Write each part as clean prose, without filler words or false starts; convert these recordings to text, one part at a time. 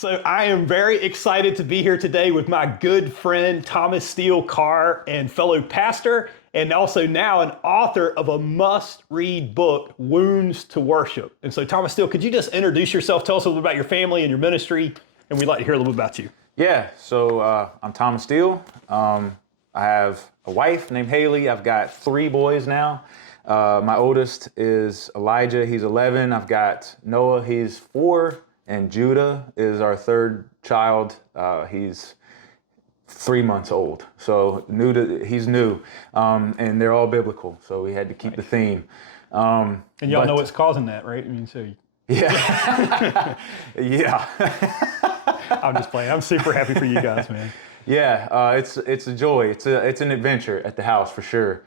So I am very excited to be here today with my good friend Thomas-Steele Carr and fellow pastor, and also now an author of a must-read book, Wounds to Worship. And so Thomas-Steele, could you just introduce yourself, tell us a little bit about your family and your ministry, and we'd like to hear a little bit about you. I'm Thomas Steele. I have a wife named Haley. I've got 3 boys now. My oldest is Elijah. He's 11. I've got Noah. He's 4. And Judah is our 3rd child. He's 3 months old. So he's new. And they're all biblical. So we had to keep the theme. And y'all know what's causing that, right? Yeah. Yeah. I'm just playing. I'm super happy for you guys, man. Yeah, it's a joy. It's an adventure at the house for sure.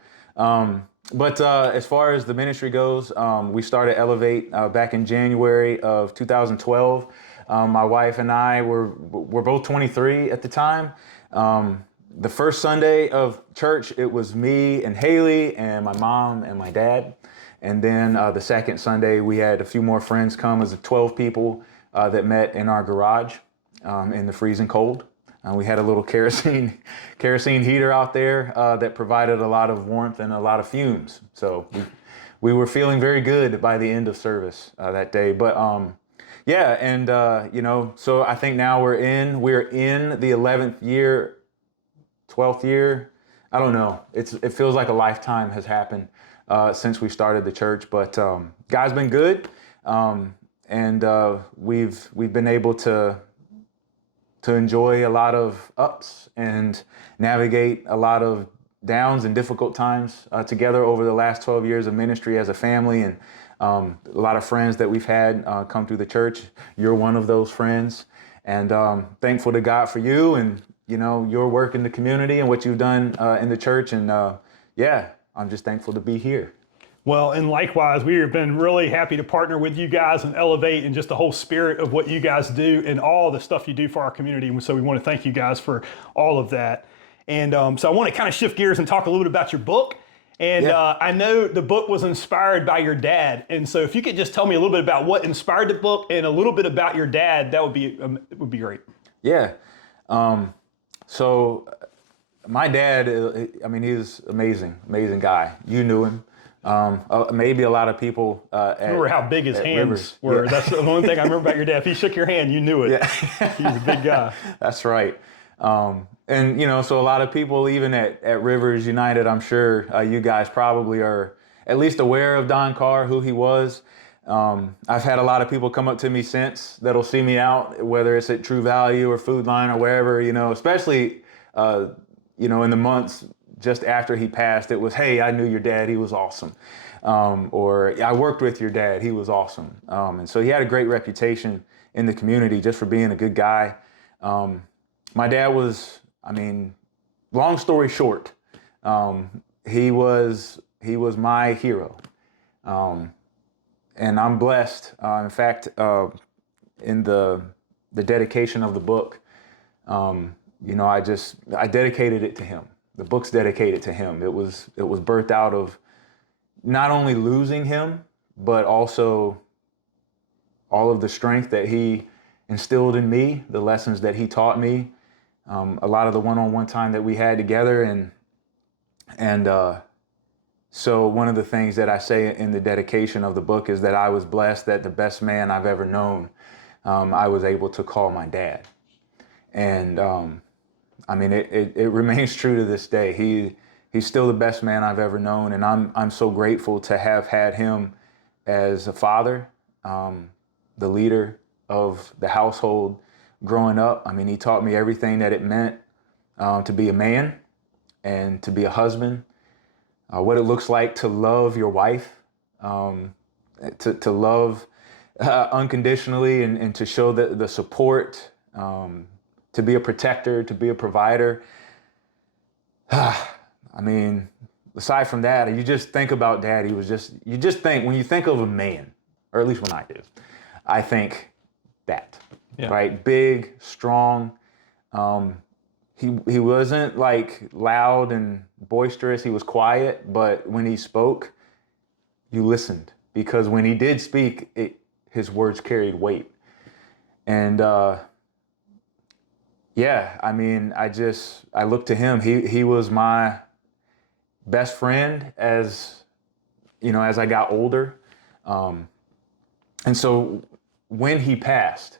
But as far as the ministry goes, we started Elevate back in January of 2012. My wife and I were both 23 at the time. The first Sunday of church, it was me and Haley and my mom and my dad. And then the second Sunday, we had a few more friends come as 12 people that met in our garage in the freezing cold. We had a little kerosene heater out there that provided a lot of warmth and a lot of fumes. So we were feeling very good by the end of service that day. But so I think now we're in the 11th year, 12th year. I don't know. It feels like a lifetime has happened since we started the church. But God's been good, and we've been able to enjoy a lot of ups and navigate a lot of downs and difficult times together over the last 12 years of ministry as a family, and a lot of friends that we've had come through the church. You're one of those friends, and thankful to God for you and your work in the community and what you've done in the church. And I'm just thankful to be here. Well, and likewise, we have been really happy to partner with you guys and Elevate and just the whole spirit of what you guys do and all the stuff you do for our community. And so we want to thank you guys for all of that. And so I want to kind of shift gears and talk a little bit about your book. And I know the book was inspired by your dad. And so if you could just tell me a little bit about what inspired the book and a little bit about your dad, that would be great. Yeah. So my dad, he's amazing guy. You knew him. Maybe a lot I remember how big his hands were. Yeah. That's the only thing I remember about your dad. If he shook your hand, you knew it. Yeah. He was a big guy. That's right. So a lot of people, even at Rivers United, I'm sure you guys probably are at least aware of Don Carr, who he was. I've had a lot of people come up to me since that'll see me out, whether it's at True Value or Food Line or wherever, especially, in the months just after he passed. It was, hey, I knew your dad, he was awesome. Or I worked with your dad, he was awesome. And so he had a great reputation in the community just for being a good guy. My dad was, long story short, he was my hero. And I'm blessed. In fact, in the dedication of the book, I dedicated it to him. The book's dedicated to him. It was birthed out of not only losing him, but also all of the strength that he instilled in me, the lessons that he taught me, a lot of the one-on-one time that we had together. So one of the things that I say in the dedication of the book is that I was blessed that the best man I've ever known, I was able to call my dad. And it remains true to this day. He's still the best man I've ever known, and I'm so grateful to have had him as a father, the leader of the household growing up. He taught me everything that it meant to be a man and to be a husband, what it looks like to love your wife, to love unconditionally and to show the support, to be a protector, to be a provider. Aside from that, you just think about Dad. You just think, when you think of a man, or at least when I do, I think that, right? Big, strong. He wasn't like loud and boisterous. He was quiet, but when he spoke, you listened, because when he did speak, his words carried weight. And Yeah, I mean, I looked to him. He was my best friend as I got older. Um, and so when he passed,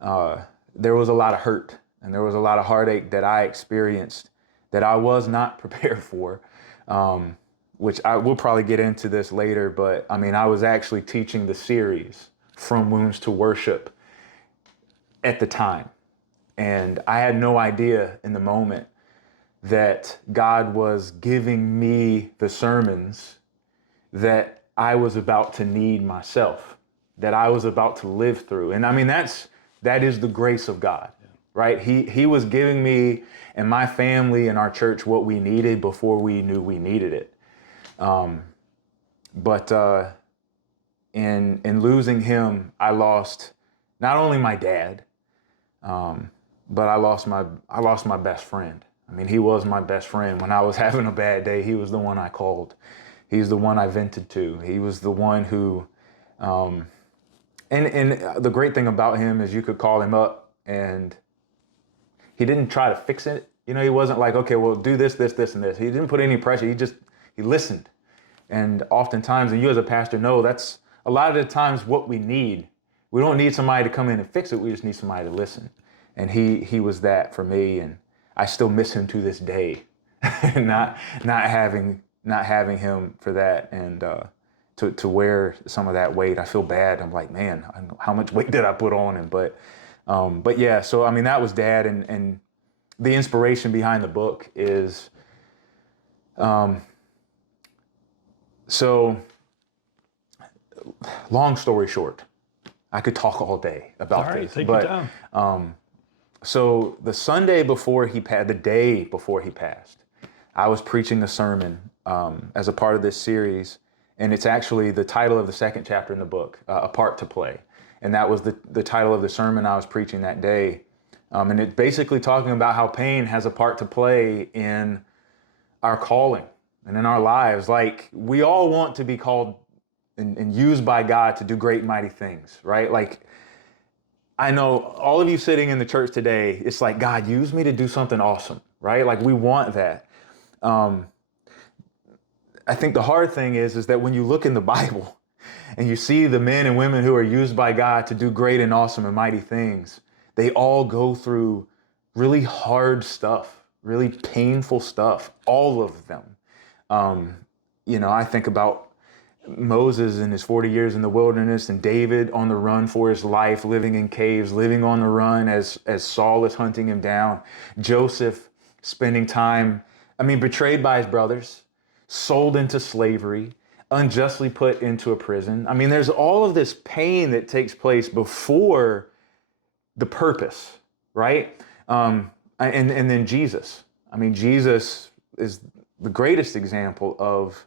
there was a lot of hurt and there was a lot of heartache that I experienced that I was not prepared for, which I will probably get into this later. But I mean, I was actually teaching the series From Wounds to Worship at the time. And I had no idea in the moment that God was giving me the sermons that I was about to need myself, that I was about to live through. And I mean, that is the grace of God, right? He was giving me and my family and our church what we needed before we knew we needed it. But in losing him, I lost not only my dad, but I lost my best friend. I mean, he was my best friend. When I was having a bad day, he was the one I called. He's the one I vented to. He was the one who, and the great thing about him is you could call him up and he didn't try to fix it. You know, he wasn't like, okay, well, do this, this, this, and this. He didn't put any pressure. He listened. And oftentimes, and you as a pastor know, that's a lot of the times what we need. We don't need somebody to come in and fix it. We just need somebody to listen. And he was that for me. And I still miss him to this day. not having him for that, and to wear some of that weight. I feel bad. I'm like, man, how much weight did I put on him? But yeah, so I mean, that was Dad, and the inspiration behind the book is, so long story short, I could talk all day about this, take your time. So the Sunday before the day before he passed, I was preaching a sermon as a part of this series, and it's actually the title of the second chapter in the book, A Part to Play. And that was the title of the sermon I was preaching that day. And it's basically talking about how pain has a part to play in our calling and in our lives. Like, we all want to be called and used by God to do great, mighty things, right? Like, I know all of you sitting in the church today, it's like, God, use me to do something awesome, right? Like, we want that. I think the hard thing is that when you look in the Bible and you see the men and women who are used by God to do great and awesome and mighty things, they all go through really hard stuff, really painful stuff, all of them. I think about Moses in his 40 years in the wilderness, and David on the run for his life, living in caves, living on the run as Saul is hunting him down. Joseph spending time, betrayed by his brothers, sold into slavery, unjustly put into a prison. I mean, there's all of this pain that takes place before the purpose, right? And then Jesus. I mean, Jesus is the greatest example of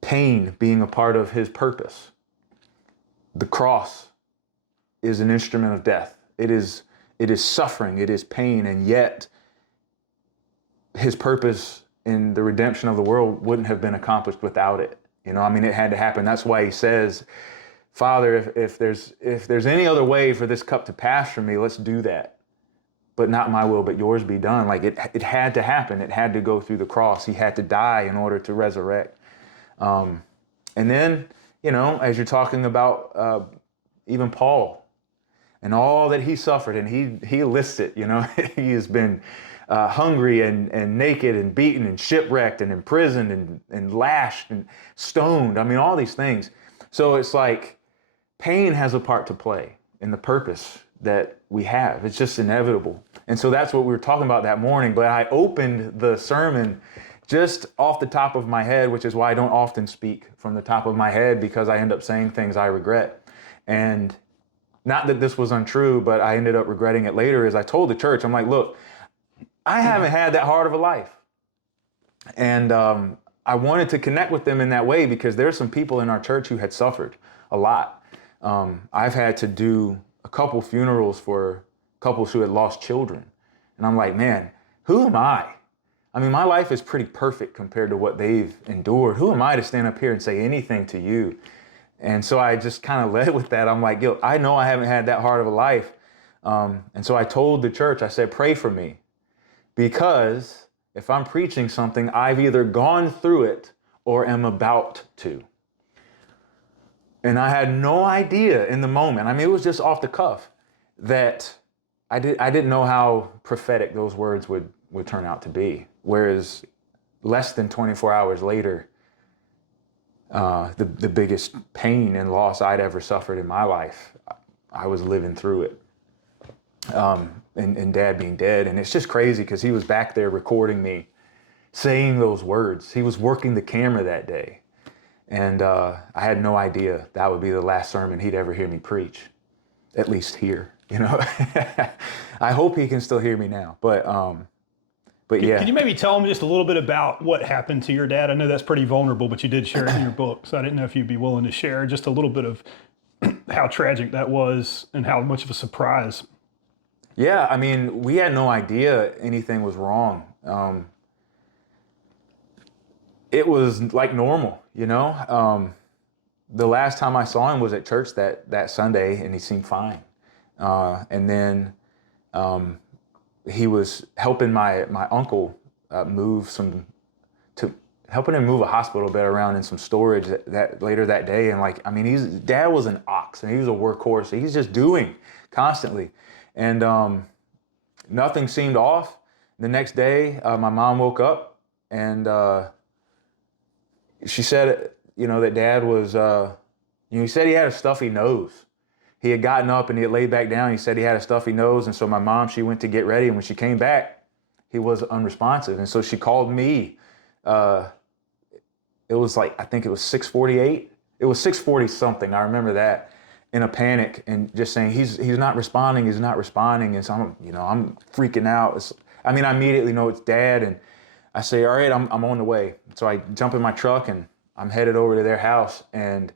pain being a part of his purpose. The cross is an instrument of death. It is suffering, it is pain, and yet his purpose in the redemption of the world wouldn't have been accomplished without it. It had to happen. That's why he says, Father, if there's any other way for this cup to pass from me, let's do that. But not my will, but yours be done. Like, it had to happen. It had to go through the cross. He had to die in order to resurrect. And then, as you're talking about even Paul and all that he suffered, and he lists it, he has been hungry and naked and beaten and shipwrecked and imprisoned and lashed and stoned. I mean, all these things. So it's like pain has a part to play in the purpose that we have. It's just inevitable. And so that's what we were talking about that morning. But I opened the sermon just off the top of my head, which is why I don't often speak from the top of my head, because I end up saying things I regret. And not that this was untrue, but I ended up regretting it later. As I told the church, I'm like, look, I haven't had that hard of a life. And I wanted to connect with them in that way, because there's some people in our church who had suffered a lot. I've had to do a couple funerals for couples who had lost children. And I'm like, man, who am I? My life is pretty perfect compared to what they've endured. Who am I to stand up here and say anything to you? And so I just kind of led with that. I'm like, yo, I know I haven't had that hard of a life, And so I told the church, I said, pray for me, because if I'm preaching something, I've either gone through it or am about to. And I had no idea in the moment, I mean, it was just off the cuff, that I didn't know how prophetic those words would turn out to be. Whereas less than 24 hours later, the biggest pain and loss I'd ever suffered in my life, I was living through it. And Dad being dead. And it's just crazy because he was back there recording me saying those words. He was working the camera that day. And I had no idea that would be the last sermon he'd ever hear me preach, at least here, you know. I hope he can still hear me now, but yeah. Can you maybe tell him just a little bit about what happened to your dad? I know that's pretty vulnerable, but you did share it in your book, so I didn't know if you'd be willing to share just a little bit of how tragic that was and how much of a surprise. Yeah, I mean, we had no idea anything was wrong. It was like normal, you know. The last time I saw him was at church that Sunday, and he seemed fine. And then he was helping my uncle helping him move a hospital bed around in some storage that later that day. And like, I mean, Dad was an ox, and he was a workhorse. He's just doing constantly. And nothing seemed off. The next day, my mom woke up, and she said, you know, that Dad was, he said he had a stuffy nose. He had gotten up and he had laid back down. He said he had a stuffy nose. And so my mom, she went to get ready. And when she came back, he was unresponsive. And so she called me. It was like, I think it was 6:48. It was 6:40 something. I remember that, in a panic, and just saying, he's not responding. He's not responding. And so I'm freaking out. I immediately know it's Dad. And I say, all right, I'm on the way. So I jump in my truck and I'm headed over to their house. And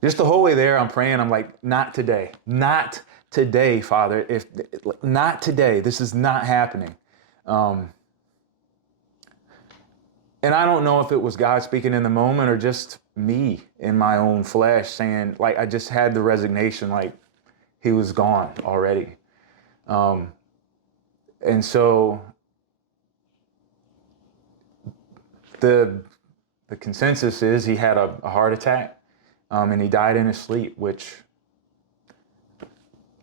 just the whole way there, I'm praying. I'm like, not today, Father. If not today, this is not happening. And I don't know if it was God speaking in the moment or just me in my own flesh saying, like, I just had the resignation, like he was gone already. And so the consensus is he had a heart attack. And he died in his sleep, which,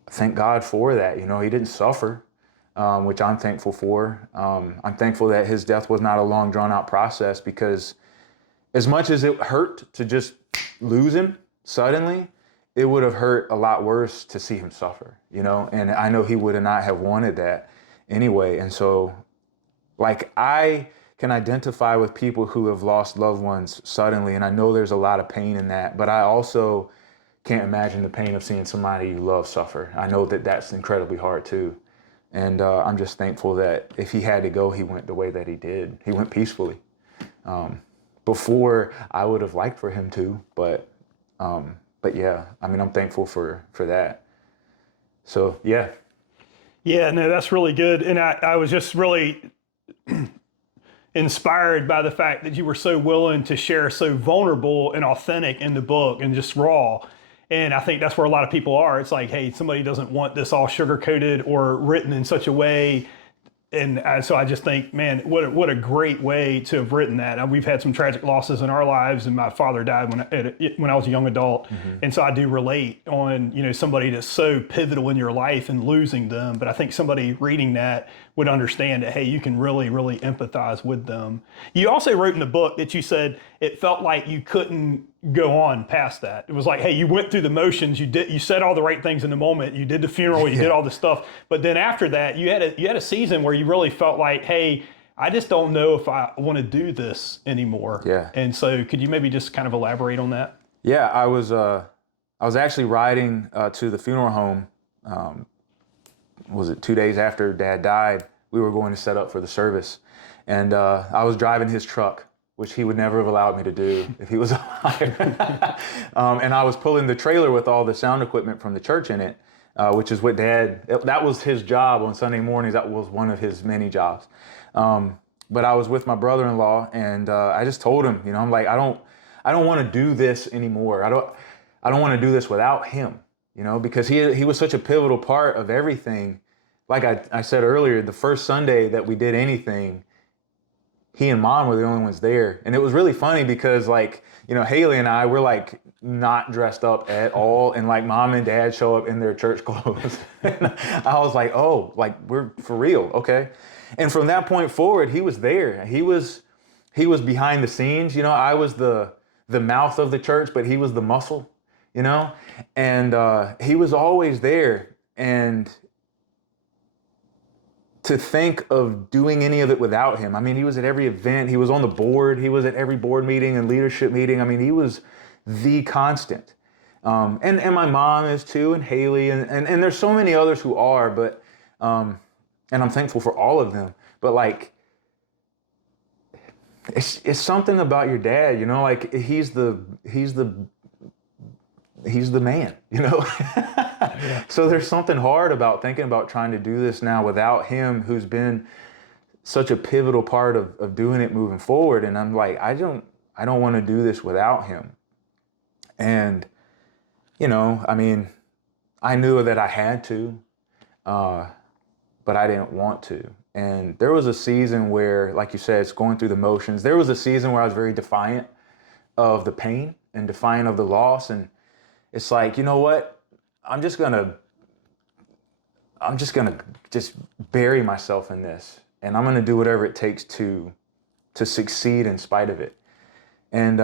thank God for that. You know, he didn't suffer, which I'm thankful for. I'm thankful that his death was not a long, drawn-out process, because as much as it hurt to just lose him suddenly, it would have hurt a lot worse to see him suffer, you know? And I know he would not have wanted that anyway. And so, like, I can identify with people who have lost loved ones suddenly, and I know there's a lot of pain in that, but I also can't imagine the pain of seeing somebody you love suffer. I know that that's incredibly hard too. And I'm just thankful that if he had to go, he went the way that he did. He went peacefully. Before, I would have liked for him to, but yeah, I'm thankful for that. So yeah. Yeah, no, that's really good. And I was just really inspired by the fact that you were so willing to share so vulnerable and authentic in the book and just raw. And I think that's where a lot of people are. It's like, hey, somebody doesn't want this all sugar-coated or written in such a way. And so I just think, man, what a great way to have written that. We've had some tragic losses in our lives, and my father died when I was a young adult. Mm-hmm. And so I do relate on, somebody that's so pivotal in your life and losing them. But I think somebody reading that would understand that, hey, you can really, really empathize with them. You also wrote in the book that you said it felt like you couldn't go on past that. It was like, hey, you went through the motions, you said all the right things in the moment, you did the funeral, you did all the stuff, but then after that, you had a season where you really felt like, hey, I just don't know if I want to do this anymore. Yeah. And so, could you maybe just kind of elaborate on that? Yeah, I was actually riding to the funeral home. Was it 2 days after Dad died? We were going to set up for the service, and I was driving his truck, which he would never have allowed me to do if he was alive. And I was pulling the trailer with all the sound equipment from the church in it, which is what that was his job on Sunday mornings. That was one of his many jobs. But I was with my brother-in-law, and I just told him, I'm like, I don't want to do this anymore. I don't want to do this without him. because he was such a pivotal part of everything. Like I said earlier, the first Sunday that we did anything, he and Mom were the only ones there. And it was really funny because Haley and I were like not dressed up at all. And like Mom and Dad show up in their church clothes. And I was like, oh, like we're for real. Okay. And from that point forward, he was there. He was behind the scenes. I was the mouth of the church, but he was the muscle, and he was always there. And to think of doing any of it without him. I mean, he was at every event. He was on the board. He was at every board meeting and leadership meeting. I mean, he was the constant. And my mom is too, and Haley, and there's so many others who are, but, and I'm thankful for all of them. But like, it's something about your dad, like he's the man, Yeah. So there's something hard about thinking about trying to do this now without him, who's been such a pivotal part of doing it moving forward. And I'm like, I don't want to do this without him. And, I mean, I knew that I had to, but I didn't want to. And there was a season where, like you said, it's going through the motions. There was a season where I was very defiant of the pain and defiant of the loss. And it's like, you know what? I'm just gonna just bury myself in this, and I'm gonna do whatever it takes to succeed in spite of it. And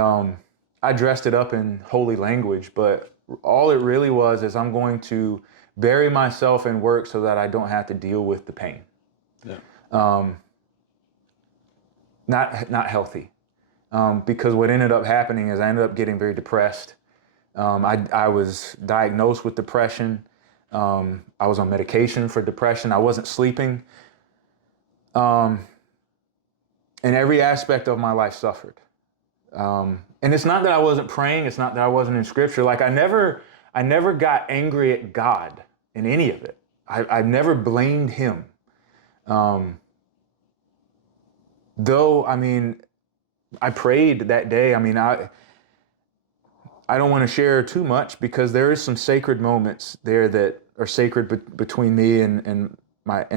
I dressed it up in holy language, but all it really was is I'm going to bury myself in work so that I don't have to deal with the pain. Yeah. Not healthy, because what ended up happening is I ended up getting very depressed. I was diagnosed with depression. I was on medication for depression. I wasn't sleeping. And every aspect of my life suffered. And it's not that I wasn't praying. It's not that I wasn't in scripture. Like I never got angry at God in any of it. I never blamed him. Though, I mean, I prayed that day. I mean, I don't want to share too much because there is some sacred moments there that are sacred between me and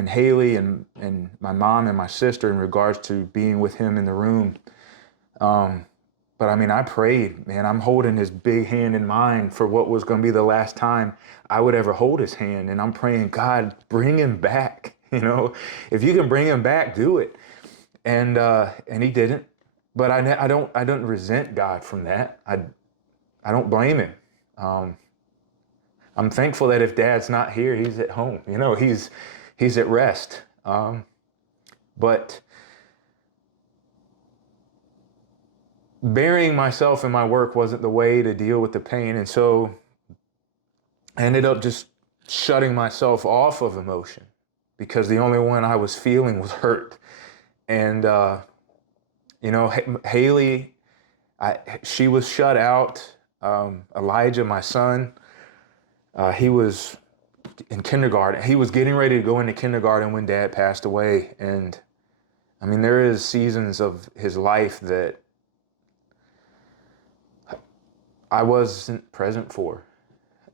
Haley and my mom and my sister in regards to being with him in the room. But I mean, I prayed, man. I'm holding his big hand in mine for what was going to be the last time I would ever hold his hand, and I'm praying, God, bring him back. If you can bring him back, do it. And he didn't. But I don't resent God from that. I don't blame him. I'm thankful that if Dad's not here, he's at home. He's at rest. But burying myself in my work wasn't the way to deal with the pain. And so I ended up just shutting myself off of emotion because the only one I was feeling was hurt. And, Haley, she was shut out. Elijah, my son, he was in kindergarten. He was getting ready to go into kindergarten when Dad passed away. And I mean, there is seasons of his life that I wasn't present for.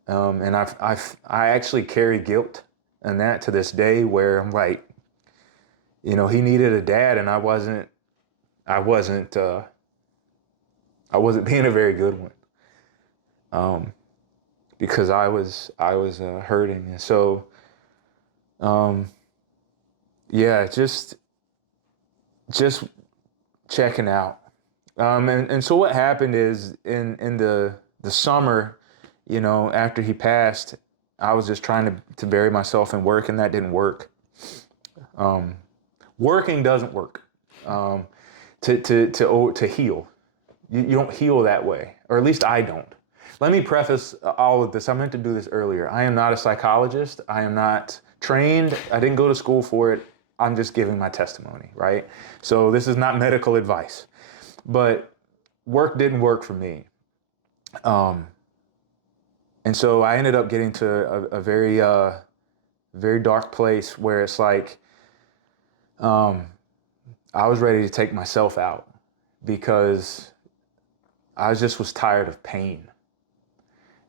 And I actually carry guilt in that to this day where I'm like, he needed a dad and I wasn't being a very good one. Because I was hurting. And so, just checking out. And so what happened is in the summer, after he passed, I was just trying to bury myself in work, and that didn't work. Working doesn't work. To heal. You don't heal that way, or at least I don't. Let me preface all of this. I meant to do this earlier. I am not a psychologist. I am not trained. I didn't go to school for it. I'm just giving my testimony, right? So this is not medical advice. But work didn't work for me. And so I ended up getting to a very, very dark place where it's like I was ready to take myself out because I was tired of pain.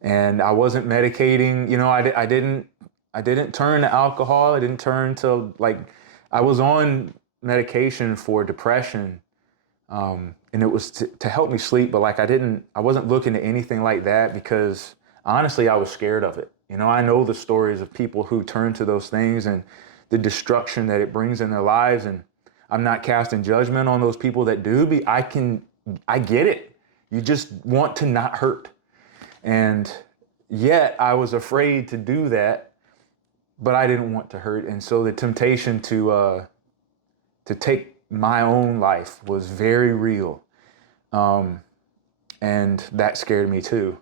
And I wasn't medicating, I didn't turn to alcohol. I didn't turn to I was on medication for depression. And it was to help me sleep, but I wasn't looking at anything like that because honestly, I was scared of it. I know the stories of people who turn to those things and the destruction that it brings in their lives. And I'm not casting judgment on those people that do, but I get it. You just want to not hurt. And yet I was afraid to do that, but I didn't want to hurt. And so the temptation to take my own life was very real. And that scared me too,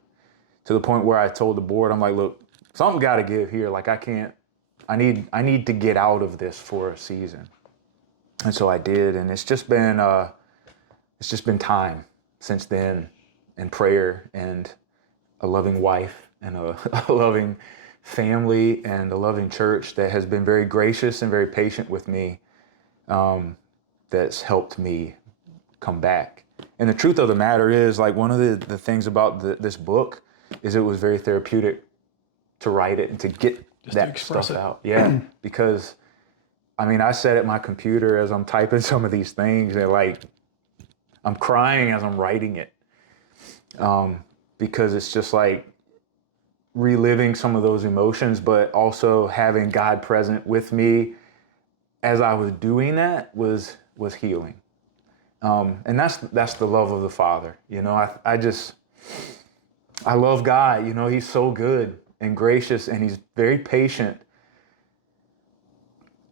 to the point where I told the board, I'm like, look, something got to give here. I need to get out of this for a season. And so I did. And it's just been time since then, and prayer and a loving wife and a loving family and a loving church that has been very gracious and very patient with me. That's helped me come back. And the truth of the matter is, one of the things about this book is it was very therapeutic to write it and to get that stuff out. Yeah, because I sat at my computer as I'm typing some of these things and I'm crying as I'm writing it, because it's just reliving some of those emotions, but also having God present with me as I was doing that was healing. And that's the love of the Father. I love God. He's so good and gracious, and he's very patient,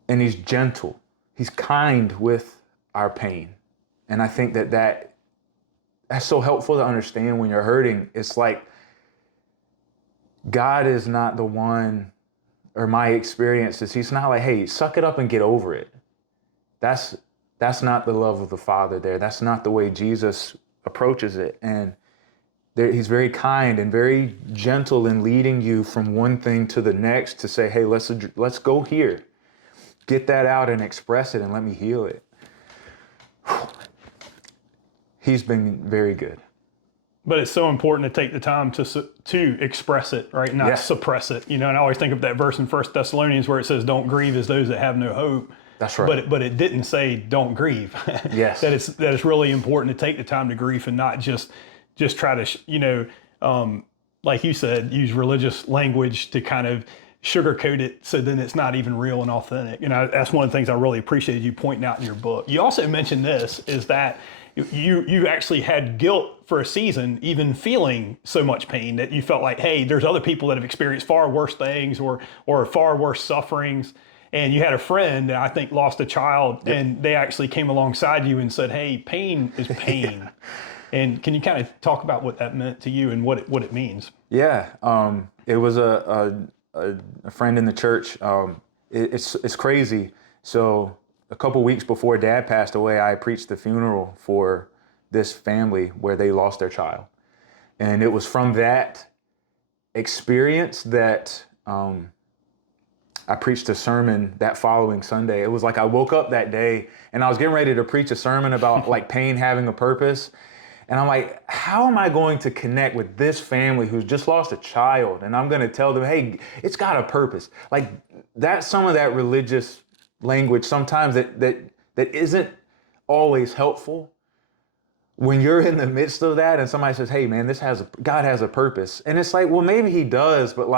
and he's gentle. He's kind with our pain. And I think that's so helpful to understand when you're hurting. It's God is not the one, or my experience is he's not hey, suck it up and get over it. That's not the love of the Father there. That's not the way Jesus approaches it. And he's very kind and very gentle in leading you from one thing to the next to say, hey, let's go here. Get that out and express it and let me heal it. He's been very good. But it's so important to take the time to express it, right? Not suppress it. And I always think of that verse in 1 Thessalonians where it says, don't grieve as those that have no hope. That's right. But it didn't say don't grieve. Yes. that it's really important to take the time to grieve and not just try to, like you said, use religious language to kind of sugarcoat it so then it's not even real and authentic. That's one of the things I really appreciated you pointing out in your book. You also mentioned this, is that you actually had guilt for a season, even feeling so much pain that you felt like, hey, there's other people that have experienced far worse things or far worse sufferings. And you had a friend that I think lost a child, and they actually came alongside you and said, hey, pain is pain. Yeah. And can you kind of talk about what that meant to you and what it means? Yeah, it was a friend in the church. It's crazy. So a couple weeks before Dad passed away, I preached the funeral for this family where they lost their child. And it was from that experience that I preached a sermon that following Sunday. It was I woke up that day and I was getting ready to preach a sermon about pain having a purpose. And I'm like, how am I going to connect with this family who's just lost a child? And I'm going to tell them, hey, it's got a purpose. That's some of that religious language sometimes that isn't always helpful. When you're in the midst of that and somebody says, hey, man, God has a purpose. And it's well, maybe he does, but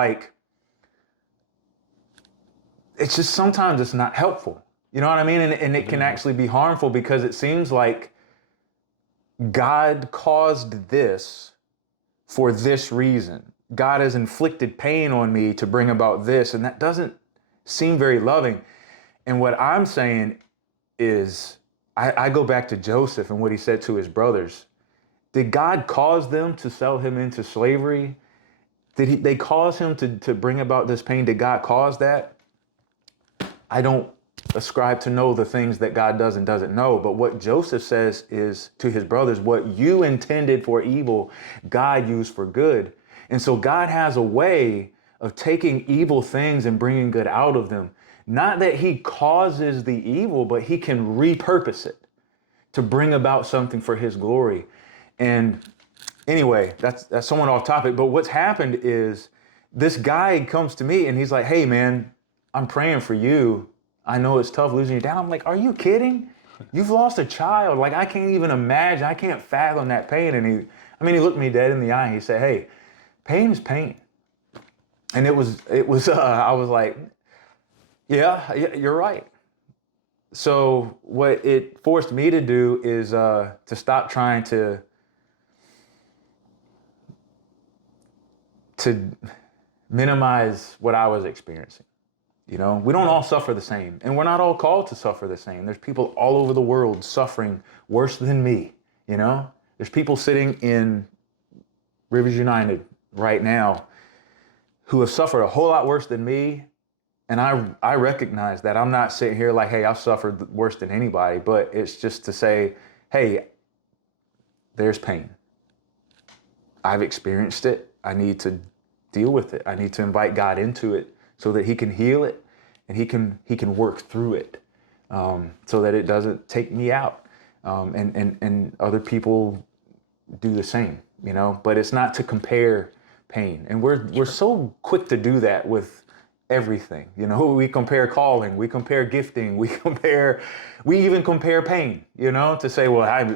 it's just sometimes it's not helpful. You know what I mean? And it can actually be harmful because it seems like God caused this for this reason. God has inflicted pain on me to bring about this, and that doesn't seem very loving. And what I'm saying is, I go back to Joseph and what he said to his brothers. Did God cause them to sell him into slavery? Did they cause him to bring about this pain? Did God cause that? I don't ascribe to know the things that God does and doesn't know. But what Joseph says is to his brothers, what you intended for evil, God used for good. And so God has a way of taking evil things and bringing good out of them. Not that he causes the evil, but he can repurpose it to bring about something for his glory. And anyway, that's somewhat off topic. But what's happened is this guy comes to me and he's like, "Hey, man, I'm praying for you. I know it's tough losing your dad." I'm like, "Are you kidding? You've lost a child. Like, I can't even imagine. I can't fathom that pain." And he looked me dead in the eye and he said, "Hey, pain is pain." And I was like, yeah, you're right. So what it forced me to do is to stop trying to minimize what I was experiencing. We don't all suffer the same, and we're not all called to suffer the same. There's people all over the world suffering worse than me. There's people sitting in Rivers United right now who have suffered a whole lot worse than me. And I recognize that. I'm not sitting here like, hey, I've suffered worse than anybody, but it's just to say, hey, there's pain. I've experienced it. I need to deal with it. I need to invite God into it so that he can heal it and he can work through it, so that it doesn't take me out. And other people do the same, but it's not to compare pain. And we're so quick to do that with everything. We compare calling, we compare gifting, we even compare pain, to say, well,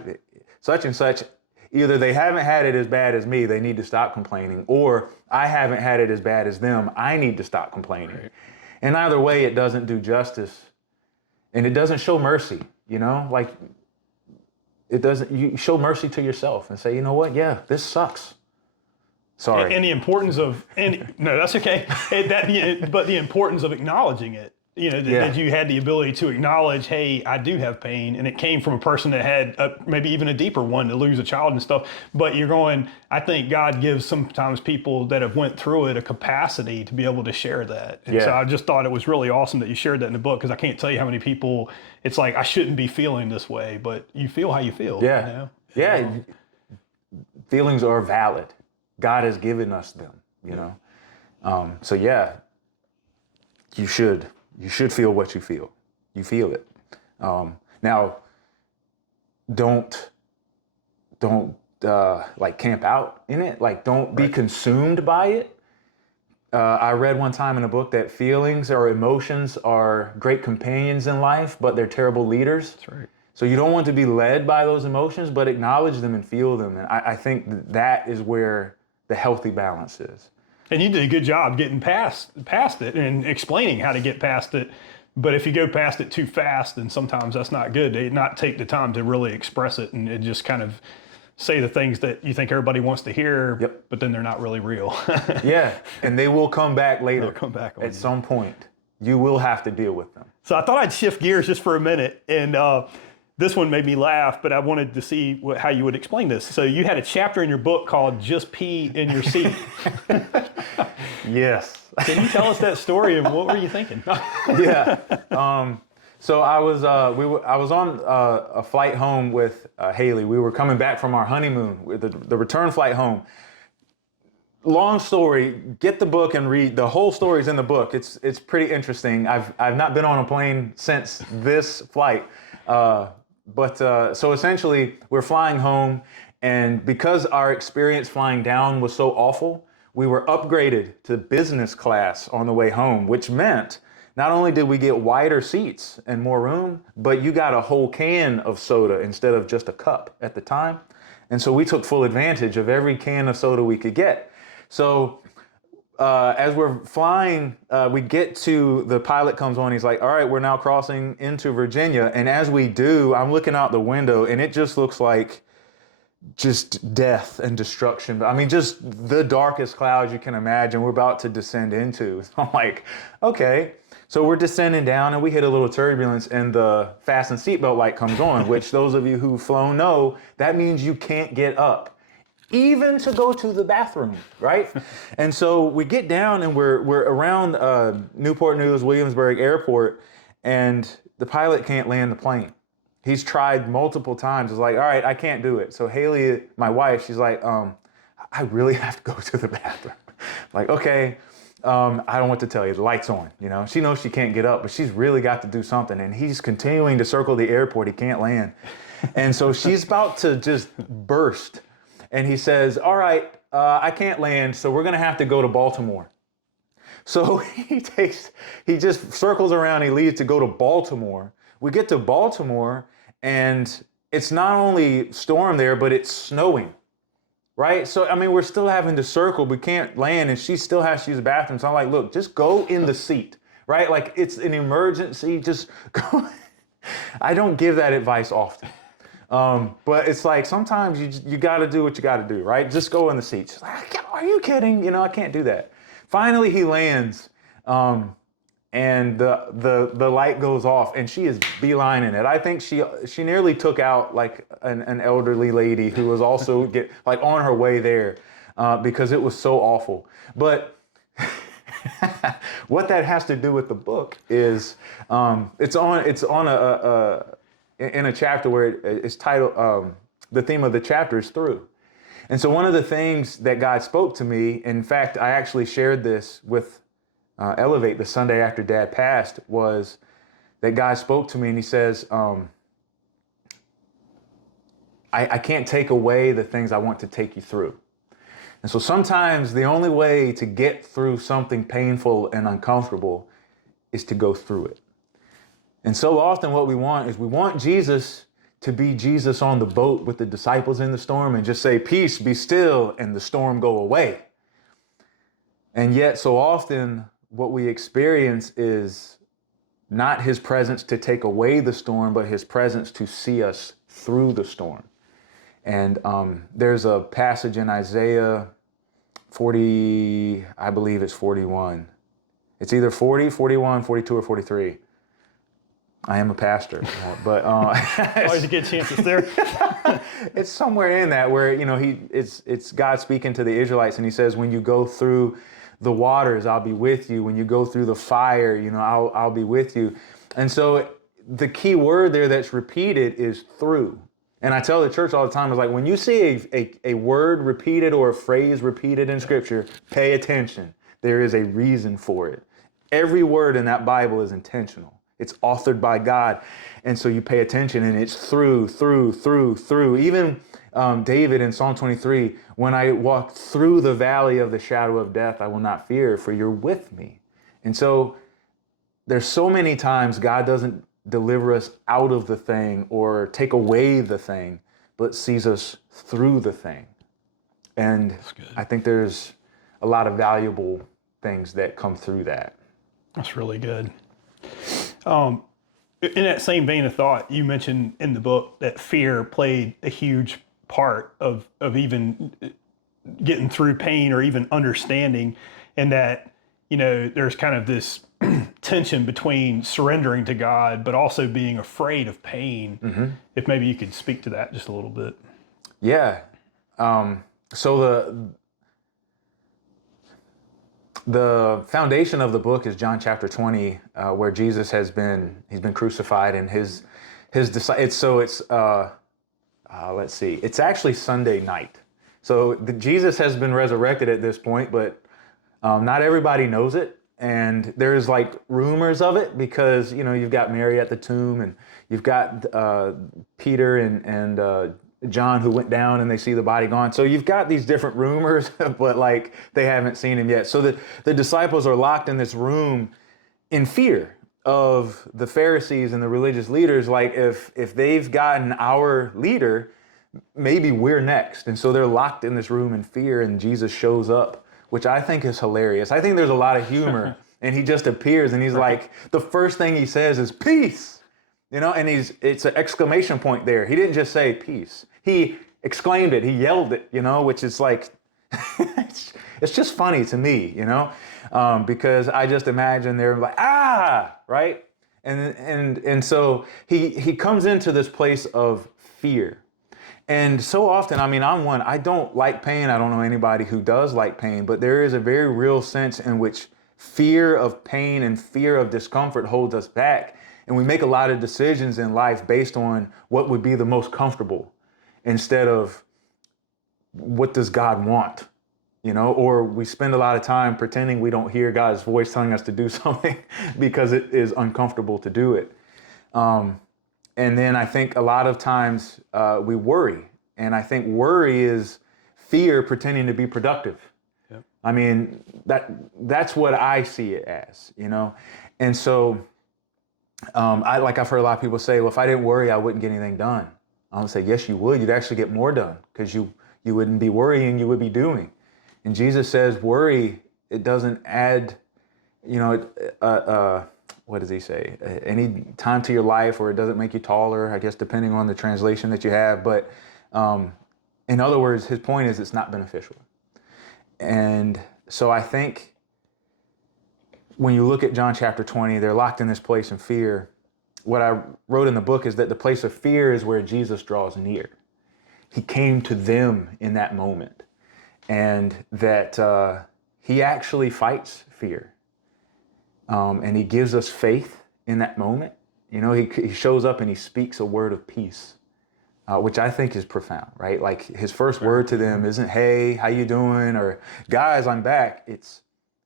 such and such, either they haven't had it as bad as me, they need to stop complaining, or I haven't had it as bad as them, I need to stop complaining. Right. And either way, it doesn't do justice and it doesn't show mercy, like it doesn't, you show mercy to yourself and say, you know what? Yeah, this sucks. Sorry. And the importance of, no, that's okay. But the importance of acknowledging it, that you had the ability to acknowledge, hey, I do have pain. And it came from a person that had maybe even a deeper one, to lose a child and stuff. But I think God gives sometimes people that have went through it a capacity to be able to share that. And so I just thought it was really awesome that you shared that in the book, because I can't tell you how many people, it's like, I shouldn't be feeling this way, but you feel how you feel. Yeah. Yeah. Feelings are valid. God has given us them, so yeah, you should feel what you feel. You feel it. Now, don't like camp out in it. Like, don't be consumed by it. I read one time in a book that feelings or emotions are great companions in life, but they're terrible leaders. That's right. So you don't want to be led by those emotions, but acknowledge them and feel them. And I think that is where the healthy balance is. And you did a good job getting past it and explaining how to get past it. But if you go past it too fast, then sometimes that's not good. They not take the time to really express it and just kind of say the things that you think everybody wants to hear, but then they're not really real. Yeah, and they will come back later. They'll come back on at some point. You will have to deal with them. So I thought I'd shift gears just for a minute, and this one made me laugh, but I wanted to see how you would explain this. So you had a chapter in your book called "Just Pee in Your Seat." Yes. Can you tell us that story and what were you thinking? Yeah. So I was on a flight home with Haley. We were coming back from our honeymoon with the return flight home. Long story. Get the book and read. The whole story's in the book. It's pretty interesting. I've not been on a plane since this flight. But so essentially, we're flying home, and because our experience flying down was so awful, we were upgraded to business class on the way home, which meant not only did we get wider seats and more room, but you got a whole can of soda instead of just a cup at the time. And so we took full advantage of every can of soda we could get. So as we're flying, we get to, the pilot comes on, he's like, all right, we're now crossing into Virginia. And as we do, I'm looking out the window and it just looks like just death and destruction. I mean, just the darkest clouds you can imagine we're about to descend into. So I'm like, okay. So we're descending down and we hit a little turbulence and the fasten seatbelt light comes on, which those of you who've flown know, that means you can't get up, even to go to the bathroom, right? And so we get down and we're around Newport News, Williamsburg Airport, and the pilot can't land the plane. He's tried multiple times. It's like, all right, I can't do it. So Haley, my wife, she's like, I really have to go to the bathroom. Like, okay, I don't know what to tell you. The light's on, She knows she can't get up, but she's really got to do something. And he's continuing to circle the airport. He can't land. And so she's about to just burst. And he says, all right, I can't land, so we're going to have to go to Baltimore. So he just circles around, he leaves to go to Baltimore. We get to Baltimore, and it's not only storm there, but it's snowing, right? So, I mean, we're still having to circle, we can't land, and she still has to use the bathroom. So I'm like, look, just go in the seat, right? Like, it's an emergency, just go. I don't give that advice often. But it's like, sometimes you got to do what you got to do, right? Just go in the seat. She's like, are you kidding? You know, I can't do that. Finally, he lands, and the light goes off, and she is beelining it. I think she nearly took out like an elderly lady who was also on her way there, because it was so awful. But what that has to do with the book is, it's on in a chapter where it's titled, the theme of the chapter is through. And so one of the things that God spoke to me, in fact, I actually shared this with Elevate the Sunday after Dad passed, was that God spoke to me and he says, I can't take away the things I want to take you through. And so sometimes the only way to get through something painful and uncomfortable is to go through it. And so often what we want Jesus to be Jesus on the boat with the disciples in the storm and just say, peace, be still, and the storm go away. And yet so often what we experience is not his presence to take away the storm, but his presence to see us through the storm. And there's a passage in Isaiah 40, I believe it's 41. It's either 40, 41, 42, or 43. I am a pastor, but always a good chance it's there. It's somewhere in that where, you know, it's God speaking to the Israelites, and he says, when you go through the waters, I'll be with you. When you go through the fire, you know, I'll be with you. And so the key word there that's repeated is through. And I tell the church all the time, is like, when you see a word repeated or a phrase repeated in Scripture, pay attention. There is a reason for it. Every word in that Bible is intentional. It's authored by God. And so you pay attention, and it's through. Even David in Psalm 23, when I walk through the valley of the shadow of death, I will not fear, for you're with me. And so there's so many times God doesn't deliver us out of the thing or take away the thing, but sees us through the thing. And I think there's a lot of valuable things that come through that. That's really good. In that same vein of thought, you mentioned in the book that fear played a huge part of even getting through pain or even understanding, and that, you know, there's kind of this tension between surrendering to God, but also being afraid of pain. Mm-hmm. If maybe you could speak to that just a little bit. Yeah. So the foundation of the book is John chapter 20, where Jesus he's been crucified, and his disciples. Let's see. It's actually Sunday night. So Jesus has been resurrected at this point, but not everybody knows it. And there's like rumors of it because, you know, you've got Mary at the tomb, and you've got Peter and John who went down and they see the body gone. So you've got these different rumors, but like they haven't seen him yet. So the disciples are locked in this room in fear of the Pharisees and the religious leaders. Like if they've gotten our leader, maybe we're next. And so they're locked in this room in fear, and Jesus shows up, which I think is hilarious. I think there's a lot of humor and he just appears, and he's like, the first thing he says is peace, you know, and it's an exclamation point there. He didn't just say peace. He exclaimed it, he yelled it, you know, which is like, it's just funny to me, you know, because I just imagine they're like, right? And so he comes into this place of fear. And so often, I mean, I don't like pain. I don't know anybody who does like pain, but there is a very real sense in which fear of pain and fear of discomfort holds us back. And we make a lot of decisions in life based on what would be the most comfortable, instead of what does God want, you know, or we spend a lot of time pretending we don't hear God's voice telling us to do something because it is uncomfortable to do it. And then I think a lot of times we worry. And I think worry is fear pretending to be productive. Yep. I mean, that's what I see it as, you know? And so I've heard a lot of people say, well, if I didn't worry, I wouldn't get anything done. I would say, yes, you would. You'd actually get more done because you wouldn't be worrying, you would be doing. And Jesus says, worry, it doesn't add, you know, what does he say? Any time to your life, or it doesn't make you taller, I guess, depending on the translation that you have. But in other words, his point is it's not beneficial. And so I think when you look at John chapter 20, they're locked in this place in fear. What I wrote in the book is that the place of fear is where Jesus draws near. He came to them in that moment, and that he actually fights fear. And he gives us faith in that moment. You know, he shows up and he speaks a word of peace, which I think is profound, right? Like his first word to them isn't, hey, how you doing? Or guys, I'm back.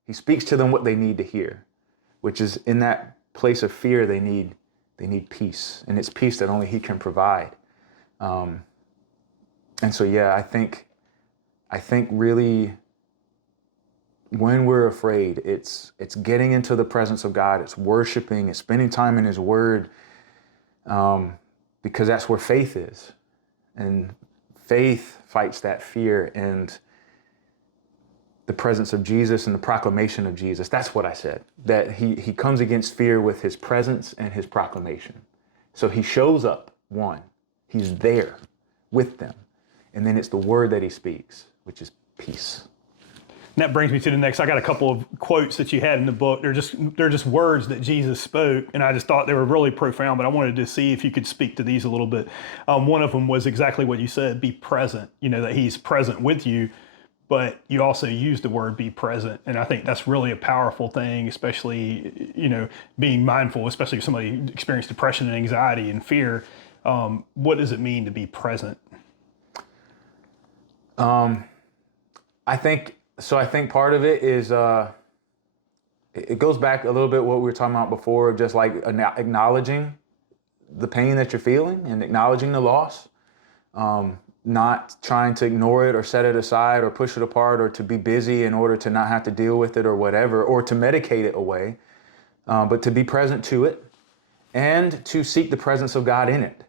He speaks to them what they need to hear, which is in that place of fear, they need peace. And it's peace that only he can provide. And so, yeah, I think really when we're afraid, it's getting into the presence of God, it's worshiping, it's spending time in his word, because that's where faith is. And faith fights that fear, and the presence of Jesus and the proclamation of Jesus. That's what I said, that he comes against fear with his presence and his proclamation. So he shows up, one, he's there with them. And then it's the word that he speaks, which is peace. And that brings me to the next. I got a couple of quotes that you had in the book. They're just words that Jesus spoke, and I just thought they were really profound. But I wanted to see if you could speak to these a little bit. One of them was exactly what you said: be present. You know, that he's present with you, but you also used the word be present, and I think that's really a powerful thing, especially, you know, being mindful, especially if somebody experienced depression and anxiety and fear. What does it mean to be present? I think part of it is, it goes back a little bit what we were talking about before, of just like acknowledging the pain that you're feeling and acknowledging the loss, not trying to ignore it or set it aside or push it apart or to be busy in order to not have to deal with it or whatever, or to medicate it away, but to be present to it and to seek the presence of God in it,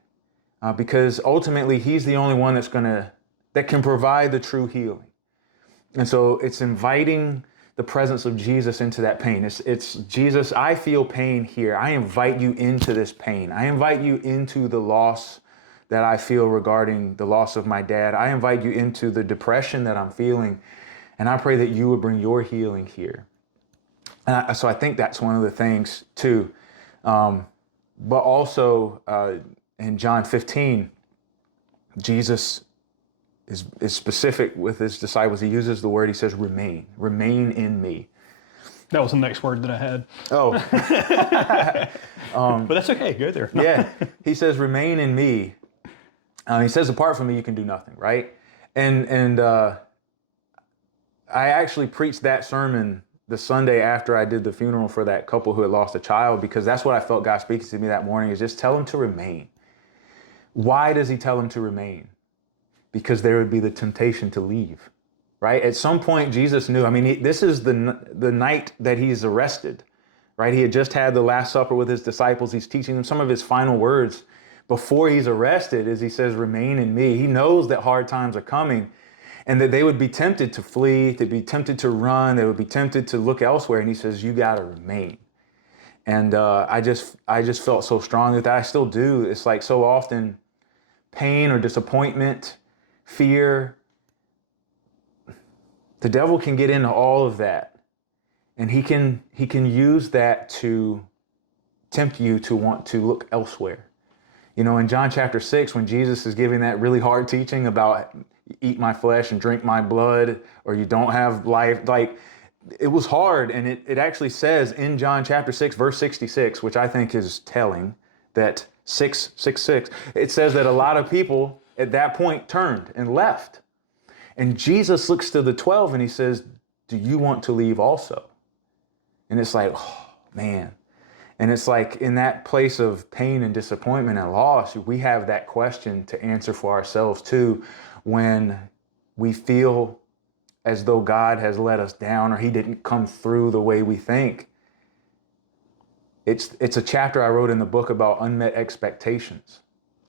because ultimately he's the only one that can provide the true healing. And so it's inviting the presence of Jesus into that pain. It's Jesus, I feel pain here. I invite you into this pain. I invite you into the loss that I feel regarding the loss of my dad. I invite you into the depression that I'm feeling. And I pray that you would bring your healing here. And so I think that's one of the things too. But also in John 15, Jesus is specific with his disciples. He uses the word, he says, remain in me. That was the next word that I had. Oh. But that's okay, go there. Yeah, he says, remain in me. He says, apart from me, you can do nothing, right? And I actually preached that sermon the Sunday after I did the funeral for that couple who had lost a child, because that's what I felt God speaking to me that morning, is just tell him to remain. Why does he tell him to remain? Because there would be the temptation to leave, right? At some point, Jesus knew. I mean, this is the night that he's arrested, right? He had just had the Last Supper with his disciples. He's teaching them some of his final words before he's arrested, as he says, remain in me. He knows that hard times are coming and that they would be tempted to flee, they'd be tempted to run, they would be tempted to look elsewhere. And he says, you got to remain. And I just felt so strongly that I still do. It's like so often pain or disappointment, fear, the devil can get into all of that, and he can use that to tempt you to want to look elsewhere. You know, in John chapter 6, when Jesus is giving that really hard teaching about eat my flesh and drink my blood, or you don't have life, like, it was hard. And it actually says in John chapter 6, verse 66, which I think is telling, that 666, it says that a lot of people at that point turned and left. And Jesus looks to the 12 and he says, do you want to leave also? And it's like, oh, man. And it's like in that place of pain and disappointment and loss, we have that question to answer for ourselves too, when we feel as though God has let us down or he didn't come through the way we think. It's a chapter I wrote in the book about unmet expectations.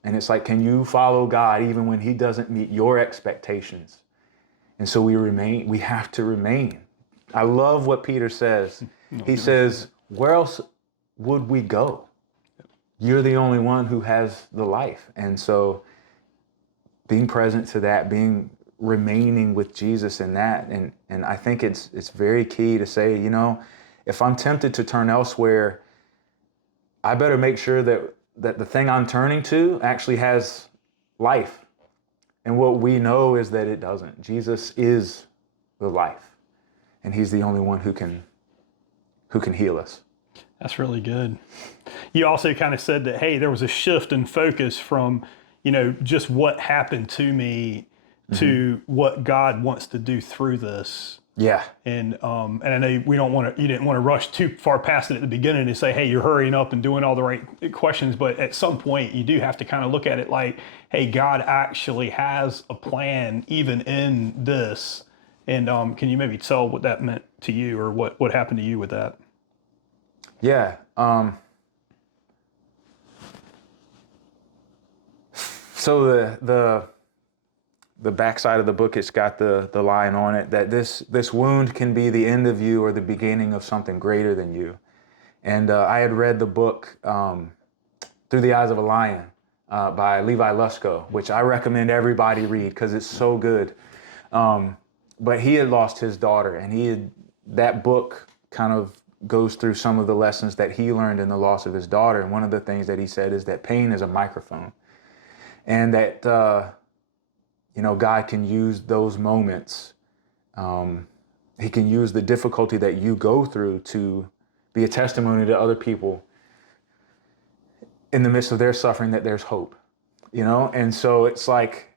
And it's like, can you follow God even when he doesn't meet your expectations? And so we have to remain. I love what Peter says. He says, where else would we go? You're the only one who has the life. And so being present to that, remaining with Jesus in that. And I think it's very key to say, you know, if I'm tempted to turn elsewhere, I better make sure that the thing I'm turning to actually has life. And what we know is that it doesn't. Jesus is the life. And he's the only one who can heal us. That's really good. You also kind of said that, hey, there was a shift in focus from, you know, just what happened to me to what God wants to do through this. Yeah. And I know you didn't want to rush too far past it at the beginning and say, hey, you're hurrying up and doing all the right questions. But at some point you do have to kind of look at it like, hey, God actually has a plan even in this. And can you maybe tell what that meant to you or what happened to you with that? Yeah. So the backside of the book, it's got the line on it that this wound can be the end of you or the beginning of something greater than you. And I had read the book Through the Eyes of a Lion by Levi Lusko, which I recommend everybody read because it's so good. But he had lost his daughter, and that book kind of goes through some of the lessons that he learned in the loss of his daughter. And one of the things that he said is that pain is a microphone, and that you know, God can use those moments. He can use the difficulty that you go through to be a testimony to other people in the midst of their suffering that there's hope, you know? And so it's like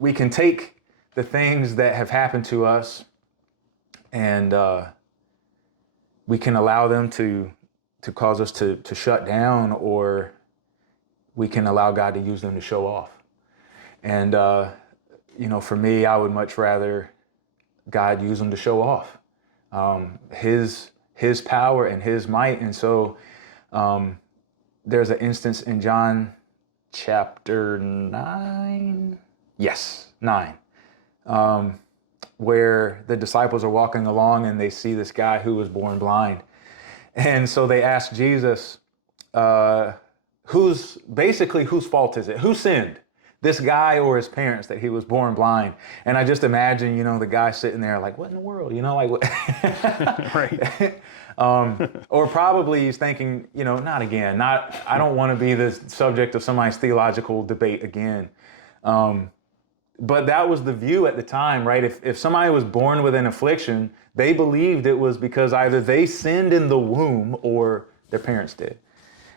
we can take the things that have happened to us and we can allow them to cause us to shut down, or we can allow God to use them to show off. And you know, for me, I would much rather God use them to show off his power and his might. And so there's an instance in John chapter 9, yes, 9, where the disciples are walking along and they see this guy who was born blind. And so they ask Jesus, whose fault is it? Who sinned? This guy or his parents that he was born blind? And I just imagine, you know, the guy sitting there like, what in the world? You know, like what? Right. Or probably he's thinking, you know, not again. I don't want to be the subject of somebody's theological debate again. But that was the view at the time, right? If somebody was born with an affliction, they believed it was because either they sinned in the womb or their parents did.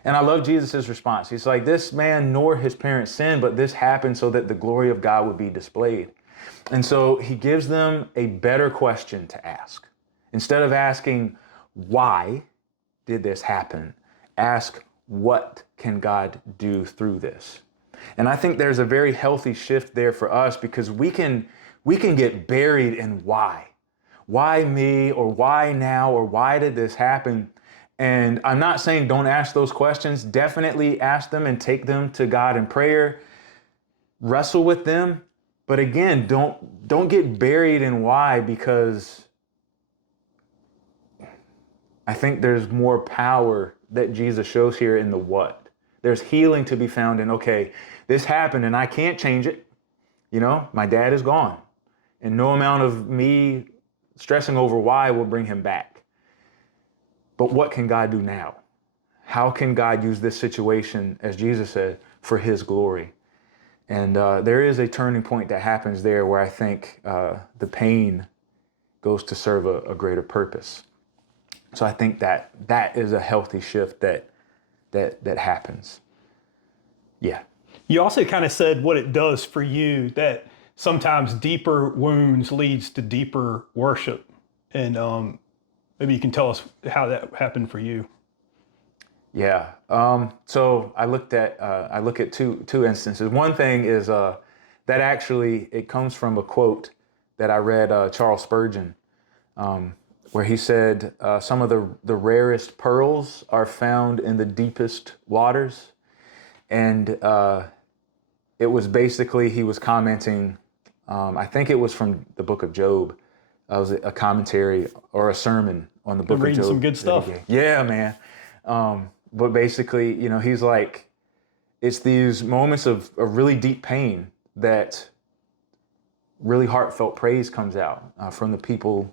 And I love Jesus' response. He's like, this man nor his parents sinned, but this happened so that the glory of God would be displayed. And so he gives them a better question to ask. Instead of asking, why did this happen? Ask, what can God do through this? And I think there's a very healthy shift there for us, because we can get buried in why. Why me, or why now, or why did this happen? And I'm not saying don't ask those questions. Definitely ask them and take them to God in prayer. Wrestle with them. But again, don't get buried in why, because I think there's more power that Jesus shows here in the what. There's healing to be found in, okay, this happened and I can't change it. You know, my dad is gone. And no amount of me stressing over why will bring him back. But what can God do now? How can God use this situation, as Jesus said, for his glory? And there is a turning point that happens there where I think the pain goes to serve a greater purpose. So I think that is a healthy shift that happens. Yeah. You also kind of said what it does for you, that sometimes deeper wounds leads to deeper worship. And maybe you can tell us how that happened for you. Yeah. So I look at two instances. One thing is that actually, it comes from a quote that I read, Charles Spurgeon, where he said, some of the rarest pearls are found in the deepest waters. And it was basically, he was commenting, I think it was from the book of Job. It was a commentary or a sermon on the book of Job. Reading some good stuff. Yeah, man. But basically, he's like, it's these moments of really deep pain that really heartfelt praise comes out from people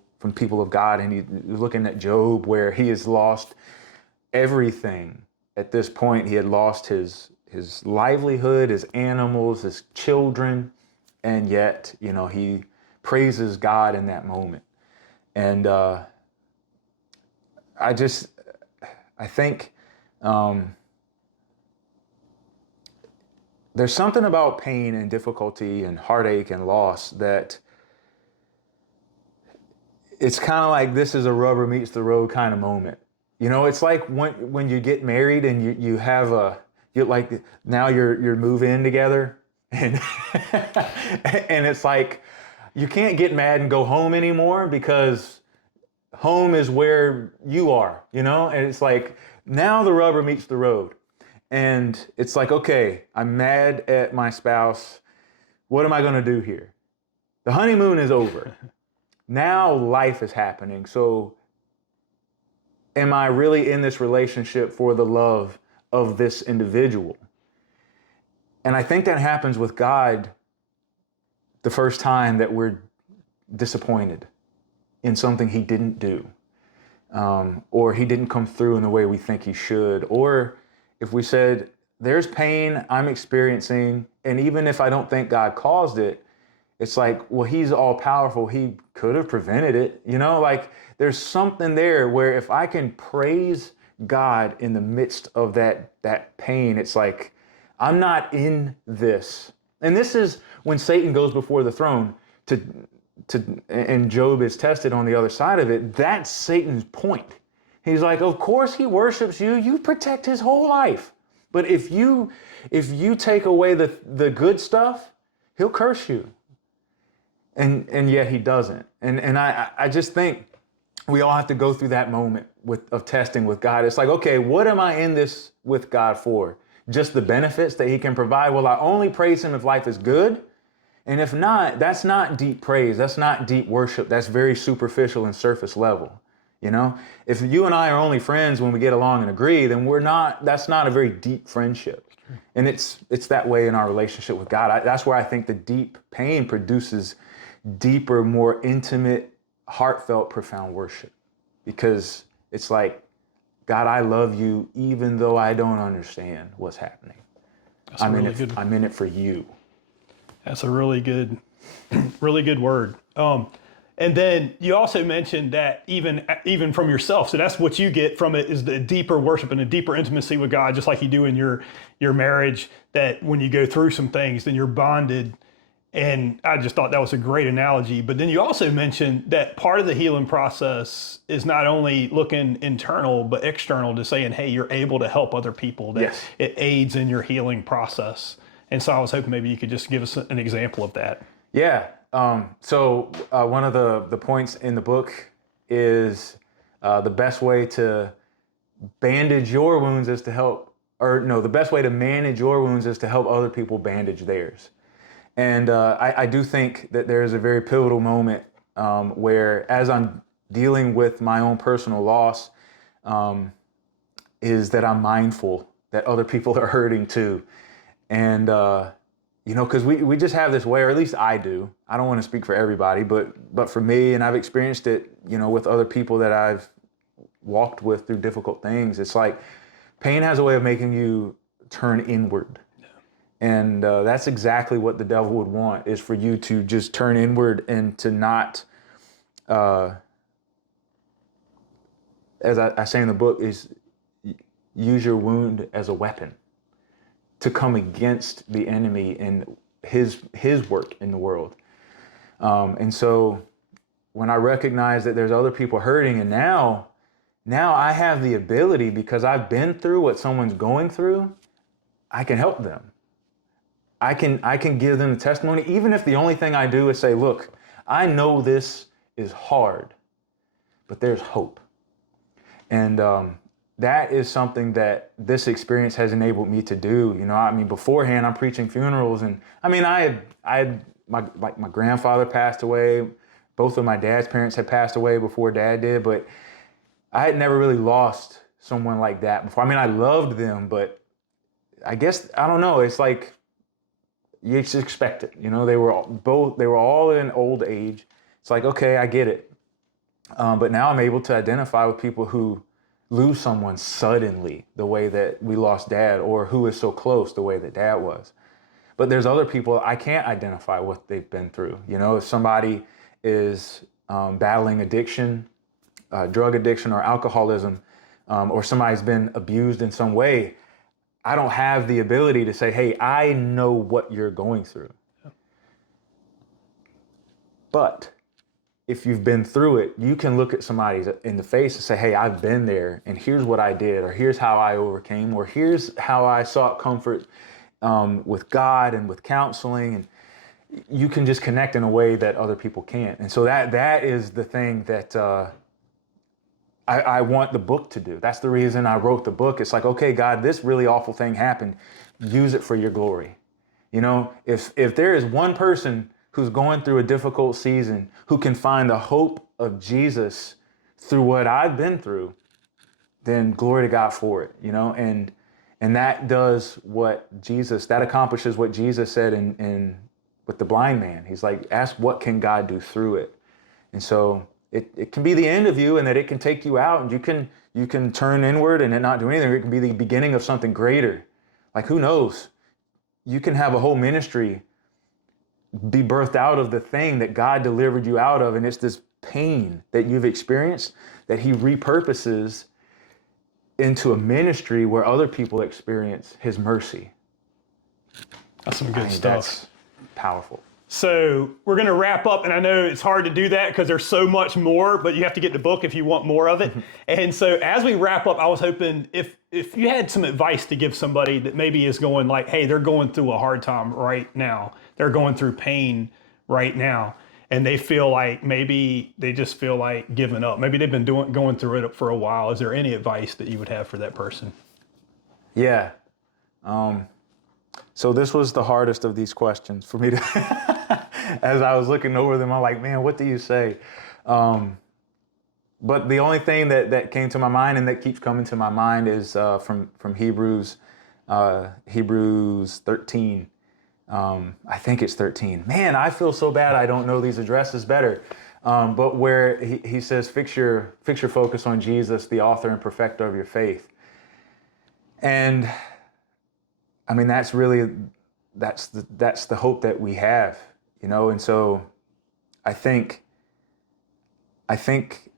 of God. And you're looking at Job, where he has lost everything. At this point, he had lost his livelihood, his animals, his children, and yet, he praises God in that moment. And I think there's something about pain and difficulty and heartache and loss that it's kind of like, this is a rubber meets the road kind of moment. It's like when you get married and you have now you're moving in together, and and it's like, you can't get mad and go home anymore, because home is where you are, and it's like, now the rubber meets the road. And it's like, okay, I'm mad at my spouse. What am I going to do here? The honeymoon is over. Now life is happening. So am I really in this relationship for the love of this individual? And I think that happens with God the first time that we're disappointed in something he didn't do, or he didn't come through in the way we think he should. Or if we said, there's pain I'm experiencing, and even if I don't think God caused it, it's like, well, he's all powerful. He could have prevented it. Like, there's something there where if I can praise God in the midst of that pain, it's like, I'm not in this. And this is when Satan goes before the throne and Job is tested on the other side of it. That's Satan's point. He's like, of course he worships you. You protect his whole life. But if you take away the good stuff, he'll curse you. And yet he doesn't. And I just think we all have to go through that moment of testing with God. It's like, okay, what am I in this with God for? Just the benefits that he can provide? Will I only praise him if life is good? And if not, that's not deep praise. That's not deep worship. That's very superficial and surface level. If you and I are only friends when we get along and agree, then that's not a very deep friendship. And it's that way in our relationship with God. That's where I think the deep pain produces deeper, more intimate, heartfelt, profound worship. Because it's like, God, I love you even though I don't understand what's happening. I'm in it for you. That's a really good word. And then you also mentioned that even from yourself. So that's what you get from it, is the deeper worship and a deeper intimacy with God, just like you do in your marriage, that when you go through some things, then you're bonded. And I just thought that was a great analogy. But then you also mentioned that part of the healing process is not only looking internal, but external, to saying, hey, you're able to help other people, that Yes. It aids in your healing process. And so I was hoping maybe you could just give us an example of that. Yeah. So one of the points in the book is the best way to bandage your wounds is to help, the best way to manage your wounds is to help other people bandage theirs. And I do think that there is a very pivotal moment where, as I'm dealing with my own personal loss, is that I'm mindful that other people are hurting too. And, because we just have this way, or at least I do. I don't want to speak for everybody, but for me, and I've experienced it, with other people that I've walked with through difficult things. It's like pain has a way of making you turn inward. And that's exactly what the devil would want, is for you to just turn inward and to not, as I say in the book, is use your wound as a weapon to come against the enemy and his work in the world. And so when I recognize that there's other people hurting, and now I have the ability, because I've been through what someone's going through, I can help them. I can give them the testimony, even if the only thing I do is say, look, I know this is hard, but there's hope. And that is something that this experience has enabled me to do. You know, I mean, beforehand, I'm preaching funerals, and I mean, I had my grandfather passed away. Both of my dad's parents had passed away before Dad did, but I had never really lost someone like that before. I mean, I loved them, but I guess, I don't know, it's like you just expect it. You know, they were all in old age. It's like, okay, I get it. But now I'm able to identify with people who lose someone suddenly the way that we lost Dad, or who is so close the way that Dad was. But there's other people I can't identify what they've been through. You know, if somebody is battling addiction, drug addiction or alcoholism, or somebody's been abused in some way, I don't have the ability to say, hey, I know what you're going through. But if you've been through it, you can look at somebody in the face and say, hey, I've been there, and here's what I did, or here's how I overcame, or here's how I sought comfort with God and with counseling. And you can just connect in a way that other people can't. And so that is the thing that I want the book to do. That's the reason I wrote the book. It's like, okay, God, this really awful thing happened. Use it for your glory. You know, if there is one person who's going through a difficult season, who can find the hope of Jesus through what I've been through, then glory to God for it, you know? And that does that accomplishes what Jesus said in with the blind man. He's like, ask what can God do through it? And so it can be the end of you, and that it can take you out, and you can turn inward and not do anything. It can be the beginning of something greater. Like, who knows? You can have a whole ministry be birthed out of the thing that God delivered you out of. And it's this pain that you've experienced that he repurposes into a ministry where other people experience his mercy. That's some good stuff. That's powerful. So we're going to wrap up, and I know it's hard to do that because there's so much more, but you have to get the book if you want more of it. And so as we wrap up, I was hoping if you had some advice to give somebody that maybe is going like, hey, they're going through a hard time right now. They're going through pain right now, and they feel like maybe they just feel like giving up. Maybe they've been going through it for a while. Is there any advice that you would have for that person? Yeah. So this was the hardest of these questions for me to, as I was looking over them, I'm like, man, what do you say? But the only thing that came to my mind and that keeps coming to my mind is from Hebrews 13. I think it's 13. Man, I feel so bad I don't know these addresses better. But where he says, fix your focus on Jesus, the author and perfecter of your faith. And I mean, that's the hope that we have, you know? And so I think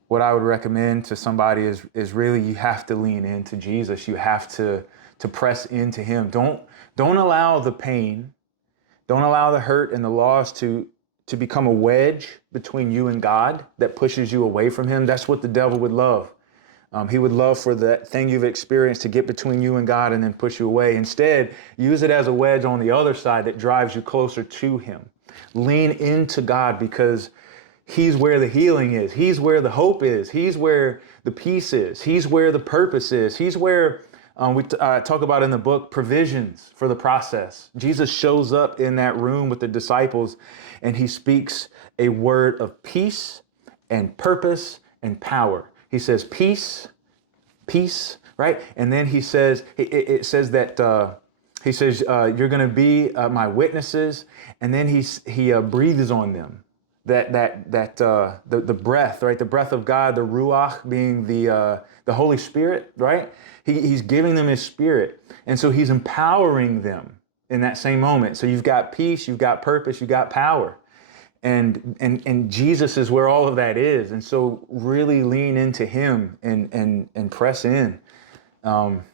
what I would recommend to somebody is really, you have to lean into Jesus. You have to press into him. Don't allow the pain, don't allow the hurt and the loss to become a wedge between you and God that pushes you away from him. That's what the devil would love. He would love for that thing you've experienced to get between you and God and then push you away. Instead, use it as a wedge on the other side that drives you closer to him. Lean into God, because he's where the healing is. He's where the hope is. He's where the peace is. He's where the purpose is. He's where we talk about in the book provisions for the process. Jesus shows up in that room with the disciples, and he speaks a word of peace and purpose and power. He says, peace, right? And then he says, it says that, he says, you're going to be my witnesses. And then he breathes on them the breath, right? The breath of God, the ruach being the Holy Spirit, right? He's giving them his spirit. And so he's empowering them in that same moment. So you've got peace, you've got purpose, you've got power. And Jesus is where all of that is. And so really lean into him and press in. And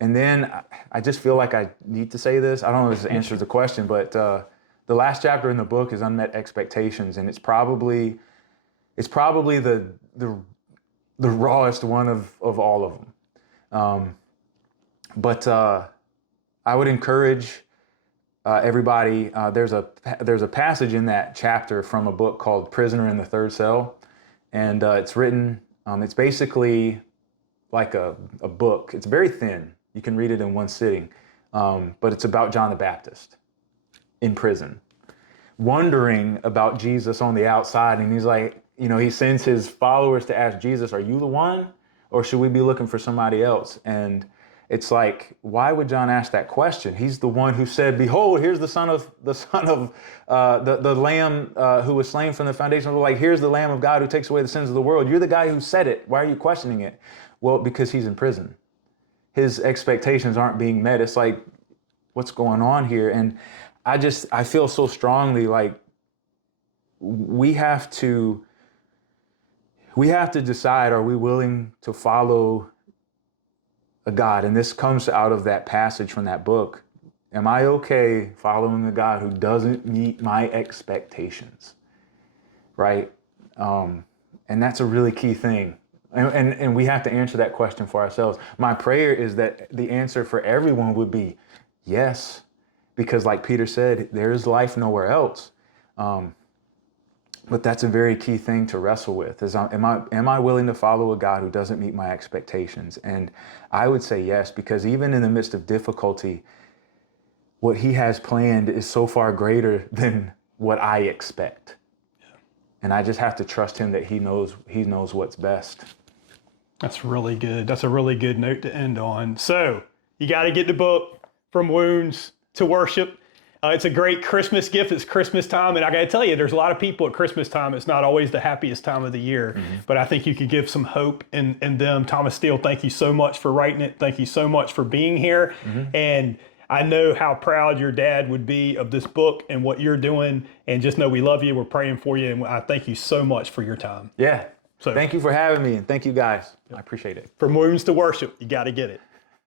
then I just feel like I need to say this. I don't know if this answers the question, but the last chapter in the book is unmet expectations. And it's probably the rawest one of all of them. But I would encourage there's a passage in that chapter from a book called Prisoner in the Third Cell, and it's written. It's basically like a book. It's very thin. You can read it in one sitting, but it's about John the Baptist in prison, wondering about Jesus on the outside, and he's like, he sends his followers to ask Jesus, "Are you the one, or should we be looking for somebody else?" And it's like, why would John ask that question? He's the one who said, "Behold, here's the Lamb who was slain from the foundation of the world. Like, here's the Lamb of God who takes away the sins of the world. You're the guy who said it. Why are you questioning it?" Well, because he's in prison. His expectations aren't being met. It's like, what's going on here? And I feel so strongly like we have to decide, are we willing to follow a God? And this comes out of that passage from that book. Am I okay following a God who doesn't meet my expectations? Right? And that's a really key thing. And we have to answer that question for ourselves. My prayer is that the answer for everyone would be yes, because like Peter said, there is life nowhere else. But that's a very key thing to wrestle with, is am I willing to follow a God who doesn't meet my expectations? And I would say yes, because even in the midst of difficulty, what he has planned is so far greater than what I expect. Yeah. And I just have to trust him that he knows what's best. That's really good. That's a really good note to end on. So you got to get the book, From Wounds to Worship. It's a great Christmas gift. It's Christmas time. And I got to tell you, there's a lot of people at Christmas time. It's not always the happiest time of the year, but I think you could give some hope in them. Thomas-Steele, thank you so much for writing it. Thank you so much for being here. And I know how proud your dad would be of this book and what you're doing. And just know we love you. We're praying for you. And I thank you so much for your time. Yeah. So thank you for having me. And thank you guys. I appreciate it. From Wounds to Worship, you got to get it.